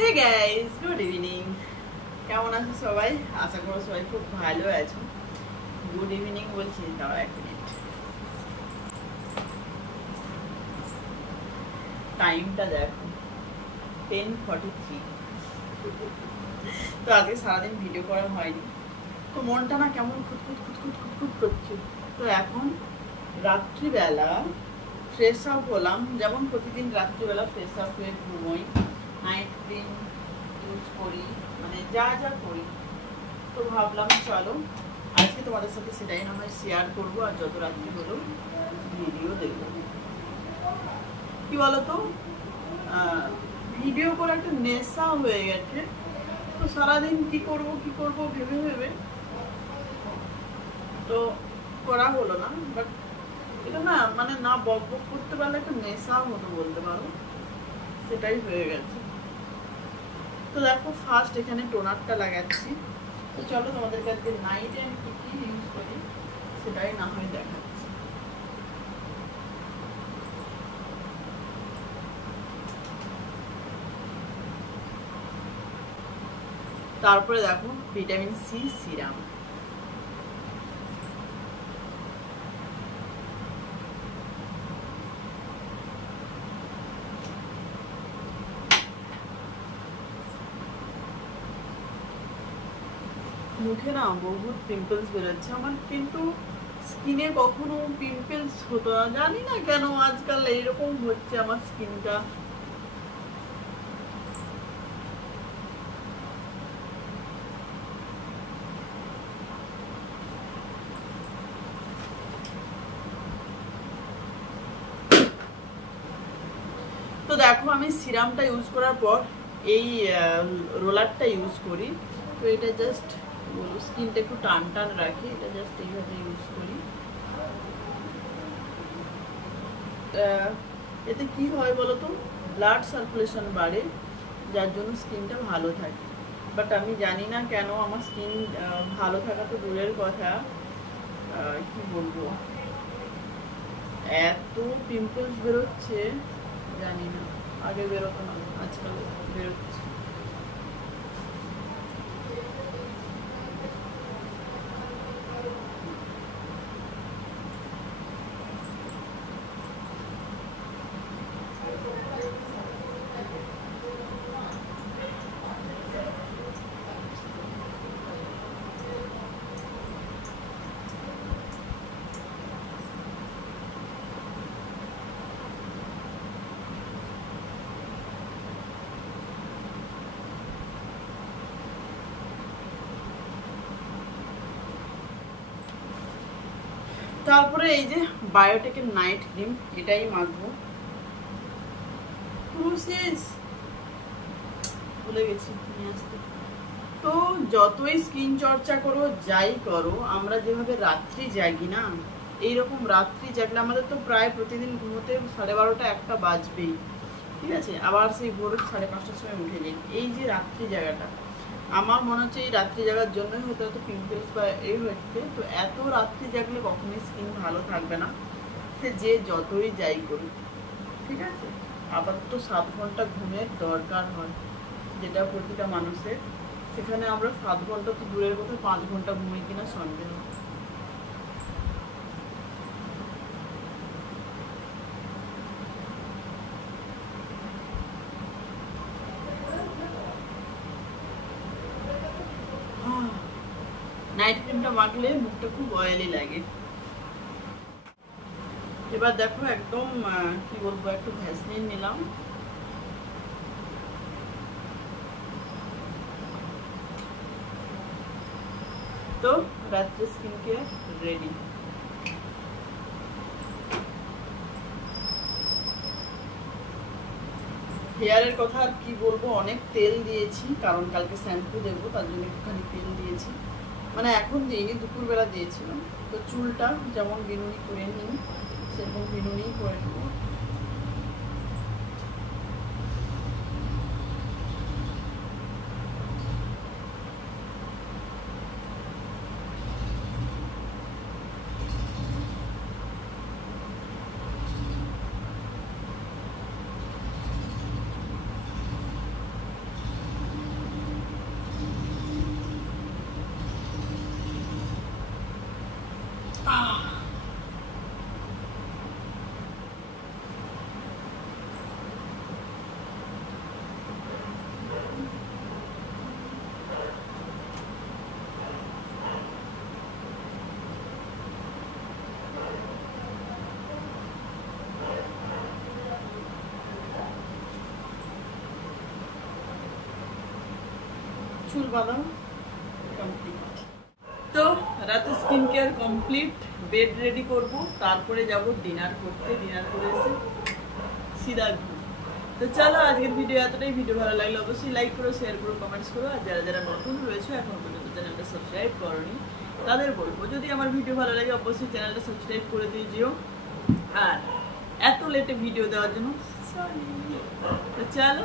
Hey guys, good evening. কেমন আছো সবাই? আশা করো সবাই খুব ভালো আছো। গুড ইভিনিং বলছি, দাও 1 মিনিট। টাইমটা দেখো 10:43। তো আজকে সারাদিন ভিডিও করা হয়নি, তো মনটা না কেমন খুঁতখুত খুঁতখুত খুঁতখুত করছে। তো এখন রাত্রিবেলা ফ্রেশ আপ হলাম, যেমন প্রতিদিন রাত্রিবেলা ফ্রেশ আপ হয়ে ঘুমোই, নাইট ক্রিম ইউজ করি, মানে যা যা করি। তো ভাবলাম চলো আজকে তোমাদের সাথে সেটাই না হয় শেয়ার করবো, আর যত রাত্রি হলো ভিডিও দেখবো। কি বলতো, ভিডিও করা একটা নেশা হয়ে গেছে। তো সারাদিন কি করব ভেবে ভেবে তো করা হলো না। বাট এটা না, মানে না বক বক করতে পারলে একটা নেশা হতো বলতে পারো, সেটাই হয়ে গেছে। তো দেখো ফার্স্ট এখানে টোনারটা লাগাচ্ছি। তো চলো তোমাদের কাছে নাইটে আমি কি কি ইউজ করি সেটাই না হয় দেখাচ্ছি। তারপরে দেখো ভিটামিন সি সিরাম। মুখে না বহুত পিম্পলস বেরোচ্ছে আমার, কিন্তু স্কিনে কখনো পিম্পলস হতো না, জানি না কেন আজকাল এইরকম হচ্ছে আমার স্কিনটা। তো দেখো আমি সিরামটা ইউজ করার পর এই রোলারটা ইউজ করি। তো এটা জাস্ট স্কিনটা একটু টান টান রাখি, এটা জাস্ট এইভাবে ইউজ করি। এতে কি হয় বলতো, ব্লাড সার্কুলেশন বাড়ে, যার জন্য স্কিনটা ভালো থাকে। বাট আমি জানি না কেন আমার স্কিন ভালো থাকা তো দূরের কথা, কি বলবো, এত পিম্পলস বেরোচ্ছে জানি না, আগে বেরোতো না, আজকাল বেরোচ্ছে। তারপরে এই যে বায়োটেকের নাইট ক্রিম, এটাই মাখবো। প্রসেস ভুলে গেছি নিয়ে আসতে। তো যতই স্কিন চর্চা করো যাই করো, আমরা যেভাবে রাত্রি জাগি না, এইরকম রাত্রি জাগলে আমাদের তো প্রায় প্রতিদিন ঘুমোতে 12:30 1টা বাজবেই, ঠিক আছে। আবার সেই ভোর 5:30টার সময় উঠে যাই। এই যে রাত্রি জায়গাটা, আমার মনে হচ্ছে এই রাত্রি জাগার জন্যই হয়তো এত পিম্পলস বা এই হচ্ছে। তো এত রাত্রি জাগলে কখনোই স্কিন ভালো থাকবে না, সে যে যতই যাই করুক, ঠিক আছে। আবার তো 7 ঘন্টা ঘুমের দরকার হয়, যেটা প্রতিটা মানুষের। সেখানে আমরা 7 ঘন্টা তো দূরের কথা, 5 ঘন্টা ঘুমাই কিনা সন্দেহ। নাইট ক্রিমটা মাখলে মুখটা খুব অয়েলি লাগে। এবার দেখো একদম কি বলবো, একটু ভ্যাসলিন নিলাম। তো রাত্রে স্কিন কেয়ার রেডি। হেয়ারের কথা আর কি বলবো, অনেক তেল দিয়েছি, কারণ কালকে শ্যাম্পু দেবো, তার জন্য একটুখানি তেল দিয়েছি। মানে এখন দিইনি, দুপুরবেলা দিয়েছিলাম। তো চুলটা যেমন বিনুনি করে নিই, সেরকম বিনুনিই করে নেবো। চুল বাঁধাও কমপ্লিট। তো রাতে skin care complete, bed ready করব, তারপরে যাব ডিনার করতে। ডিনার করে এসে সিধা ঘুম। তো চলো আজকের ভিডিও এতটাই। ভিডিও ভালো লাগলে অবশ্যই লাইক করো, শেয়ার করো, কমেন্টস করো। আর যারা যারা নতুন রয়েছে এখনো পর্যন্ত চ্যানেলটা সাবস্ক্রাইব করোনি তাদের বলবো, যদি আমার ভিডিও ভালো লাগে অবশ্যই চ্যানেলটা সাবস্ক্রাইব করে দিয়ে যেও। আর এত লেটে ভিডিও দেওয়ার জন্য সরি। তো চলো।